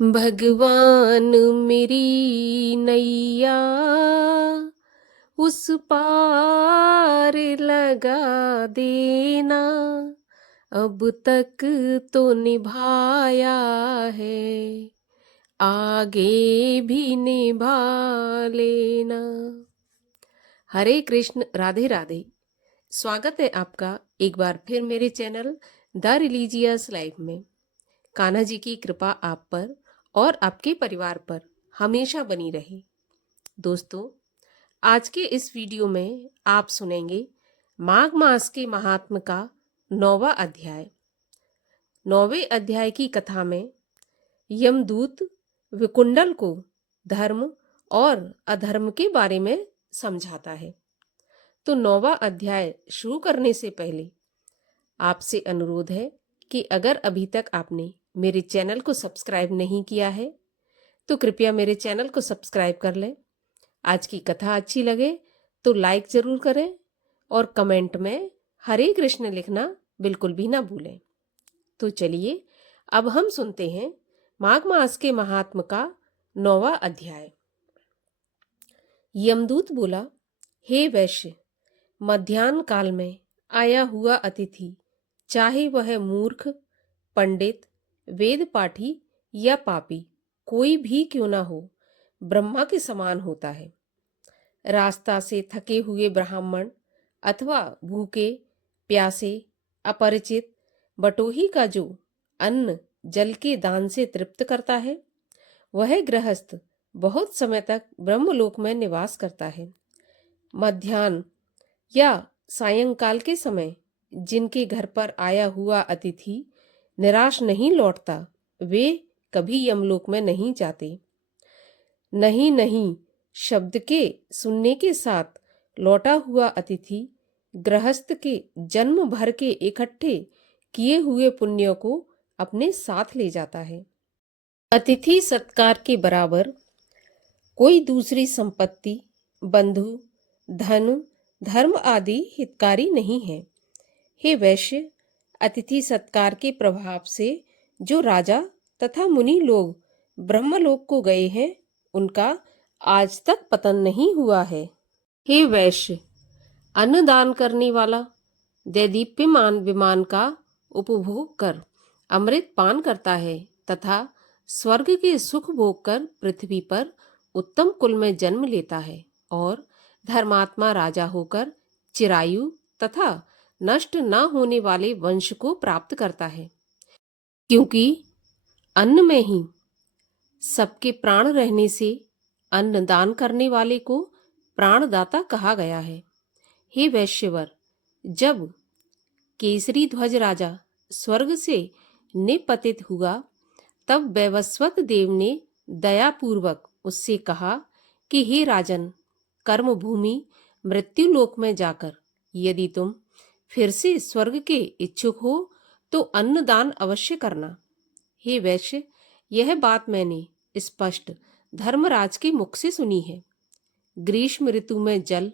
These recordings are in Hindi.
भगवान मेरी नैया उस पार लगा देना। अब तक तो निभाया है, आगे भी निभा लेना। हरे कृष्ण, राधे राधे। स्वागत है आपका एक बार फिर मेरे चैनल द रिलीजियस लाइफ में। कान्हा जी की कृपा आप पर और आपके परिवार पर हमेशा बनी रहे। दोस्तों, आज के इस वीडियो में आप सुनेंगे माघ मास के महात्म का 9वां अध्याय। 9वें अध्याय की कथा में यमदूत विकुंडल को धर्म और अधर्म के बारे में समझाता है। तो 9वां अध्याय शुरू करने से पहले आपसे अनुरोध है कि अगर अभी तक आपने मेरे चैनल को सब्सक्राइब नहीं किया है तो कृपया मेरे चैनल को सब्सक्राइब कर लें। आज की कथा अच्छी लगे तो लाइक जरूर करें और कमेंट में हरे कृष्ण लिखना बिल्कुल भी ना भूलें। तो चलिए अब हम सुनते हैं माघ मास के महात्म का 9वां अध्याय। यमदूत बोला, हे वैश्य, मध्याह्न काल में आया हुआ अतिथि, चाहे वह मूर्ख, पंडित, वेद पाठी या पापी कोई भी क्यों ना हो, ब्रह्मा के समान होता है। रास्ता से थके हुए ब्राह्मण अथवा भूखे प्यासे अपरिचित बटोही का जो अन्न जल के दान से तृप्त करता है, वह गृहस्थ बहुत समय तक ब्रह्मलोक में निवास करता है। मध्याह्न या सायंकाल के समय जिनके घर पर आया हुआ अतिथि निराश नहीं लौटता, वे कभी यमलोक में नहीं जाते। नहीं नहीं शब्द के सुनने के साथ लौटा हुआ अतिथि गृहस्थ के जन्म भर के इकट्ठे किए हुए पुण्यों को अपने साथ ले जाता है। अतिथि सत्कार के बराबर कोई दूसरी संपत्ति, बंधु, धन, धर्म आदि हितकारी नहीं है। हे वैश्य, अतिथि सत्कार के प्रभाव से जो राजा तथा मुनि लोग ब्रह्मलोक को गए हैं, उनका आज तक पतन नहीं हुआ है। हे वैश्य, अन्न दान करने वाला दैदीप्यमान विमान का उपभोग कर अमृत पान करता है तथा स्वर्ग के सुख भोग कर पृथ्वी पर उत्तम कुल में जन्म लेता है और धर्मात्मा राजा होकर चिरायु तथा नष्ट न होने वाले वंश को प्राप्त करता है। क्योंकि अन्न में ही सबके प्राण रहने से अन्न दान करने वाले को प्राणदाता कहा गया है। हे वैश्यवर, जब केसरी ध्वज राजा स्वर्ग से निपतित हुआ, तब वैवस्वत देव ने दयापूर्वक उससे कहा कि हे राजन, कर्म भूमि मृत्युलोक में जाकर यदि तुम फिर से स्वर्ग के इच्छुक हो तो अन्नदान अवश्य करना। हे वैश्य, यह बात मैंने स्पष्ट धर्मराज के मुख से सुनी है। ग्रीष्म ऋतु में जल,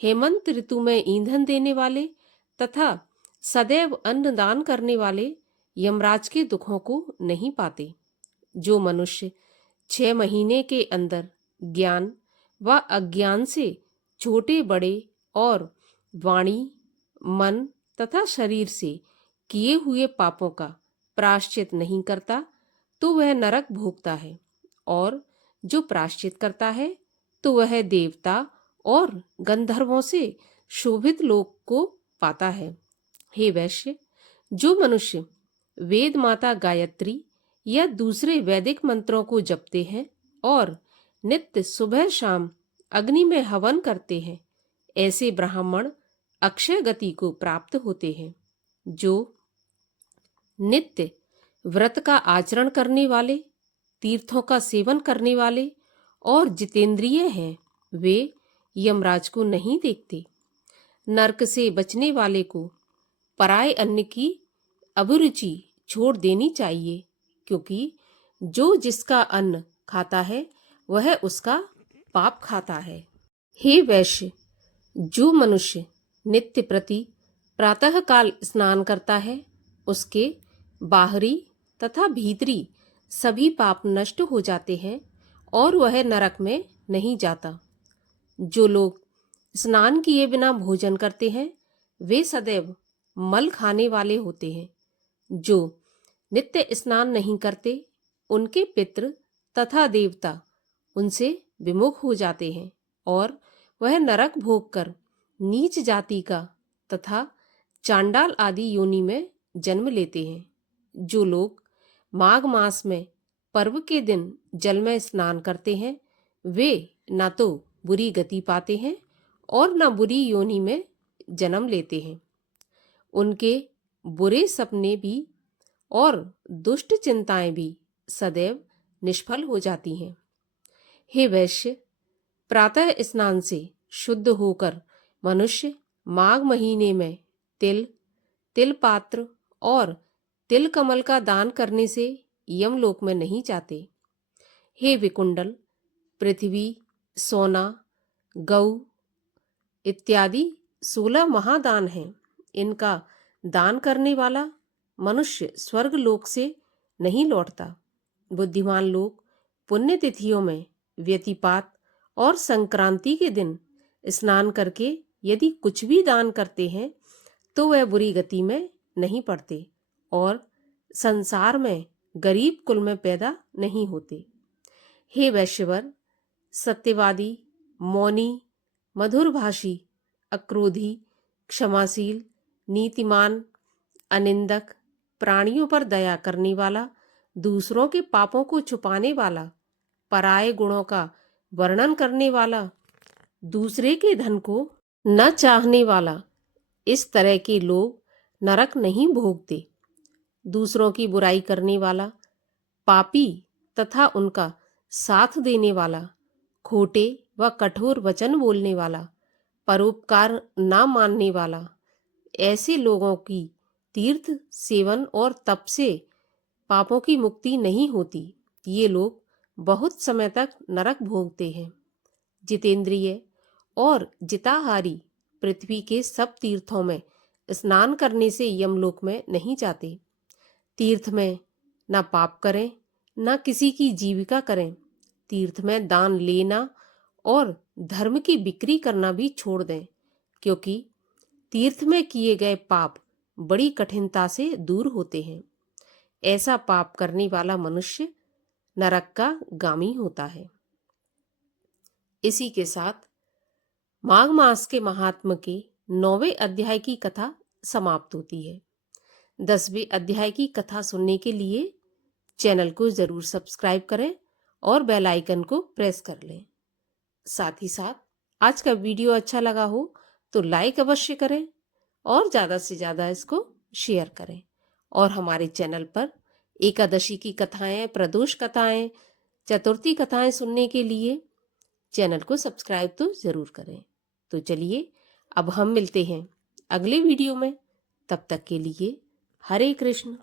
हेमंत ऋतु में ईंधन देने वाले तथा सदैव अन्न दान करने वाले यमराज के दुखों को नहीं पाते। जो मनुष्य 6 महीने के अंदर ज्ञान व अज्ञान से छोटे बड़े और वाणी, मन तथा शरीर से किए हुए पापों का प्रायश्चित नहीं करता, तो वह नरक भोगता है, और जो प्रायश्चित करता है तो वह देवता और गंधर्वों से शोभित लोक को पाता है। हे वैश्य, जो मनुष्य वेद माता गायत्री या दूसरे वैदिक मंत्रों को जपते हैं और नित्य सुबह शाम अग्नि में हवन करते हैं, ऐसे ब्राह्मण अक्षय गति को प्राप्त होते हैं। जो नित्य व्रत का आचरण करने वाले, तीर्थों का सेवन करने वाले और जितेंद्रिय हैं, वे यमराज को नहीं देखते। नरक से बचने वाले को पराय अन्न की अभिरुचि छोड़ देनी चाहिए, क्योंकि जो जिसका अन्न खाता है वह उसका पाप खाता है। हे वैश्य, जो मनुष्य नित्य प्रति प्रातः काल स्नान करता है, उसके बाहरी तथा भीतरी सभी पाप नष्ट हो जाते हैं और वह नरक में नहीं जाता। जो लोग स्नान किए बिना भोजन करते हैं वे सदैव मल खाने वाले होते हैं। जो नित्य स्नान नहीं करते उनके पितृ तथा देवता उनसे विमुख हो जाते हैं और वह नरक भोग कर नीच जाति का तथा चांडाल आदि योनि में जन्म लेते हैं। जो लोग माघ मास में पर्व के दिन जल में स्नान करते हैं वे न तो बुरी गति पाते हैं और न बुरी योनि में जन्म लेते हैं। उनके बुरे सपने भी और दुष्ट चिंताएं भी सदैव निष्फल हो जाती हैं। हे वैश्य, प्रातः स्नान से शुद्ध होकर मनुष्य माघ महीने में तिल, तिल पात्र और तिल कमल का दान करने से यमलोक में नहीं जाते। हे विकुंडल, पृथ्वी, सोना, गौ इत्यादि 16 महादान हैं। इनका दान करने वाला मनुष्य स्वर्ग लोक से नहीं लौटता। बुद्धिमान लोग पुण्यतिथियों में व्यतिपात और संक्रांति के दिन स्नान करके यदि कुछ भी दान करते हैं तो वह बुरी गति में नहीं पड़ते और संसार में गरीब कुल में पैदा नहीं होते। हे वैश्यवर, सत्यवादी, मौनी, मधुरभाषी, अक्रोधी, क्षमाशील, नीतिमान, अनिंदक, प्राणियों पर दया करने वाला, दूसरों के पापों को छुपाने वाला, पराये गुणों का वर्णन करने वाला, दूसरे के धन को न चाहने वाला, इस तरह के लोग नरक नहीं भोगते। दूसरों की बुराई करने वाला, पापी तथा उनका साथ देने वाला, खोटे व कठोर वचन बोलने वाला, परोपकार न मानने वाला, ऐसे लोगों की तीर्थ सेवन और तप से पापों की मुक्ति नहीं होती। ये लोग बहुत समय तक नरक भोगते हैं। जितेंद्रिय और जिताहारी पृथ्वी के सब तीर्थों में स्नान करने से यमलोक में नहीं जाते। तीर्थ में न पाप करें न किसी की जीविका करें। तीर्थ में दान लेना और धर्म की बिक्री करना भी छोड़ दें, क्योंकि तीर्थ में किए गए पाप बड़ी कठिनता से दूर होते हैं। ऐसा पाप करने वाला मनुष्य नरक का गामी होता है। इसी के साथ माघ मास के महात्म के 9वें अध्याय की कथा समाप्त होती है। 10वें अध्याय की कथा सुनने के लिए चैनल को जरूर सब्सक्राइब करें और बेल आइकन को प्रेस कर लें। साथ ही साथ आज का वीडियो अच्छा लगा हो तो लाइक अवश्य करें और ज़्यादा से ज़्यादा इसको शेयर करें। और हमारे चैनल पर एकादशी की कथाएं, प्रदोष कथाएं, चतुर्थी कथाएं सुनने के लिए चैनल को सब्सक्राइब तो ज़रूर करें। तो चलिए अब हम मिलते हैं अगले वीडियो में। तब तक के लिए हरे कृष्ण।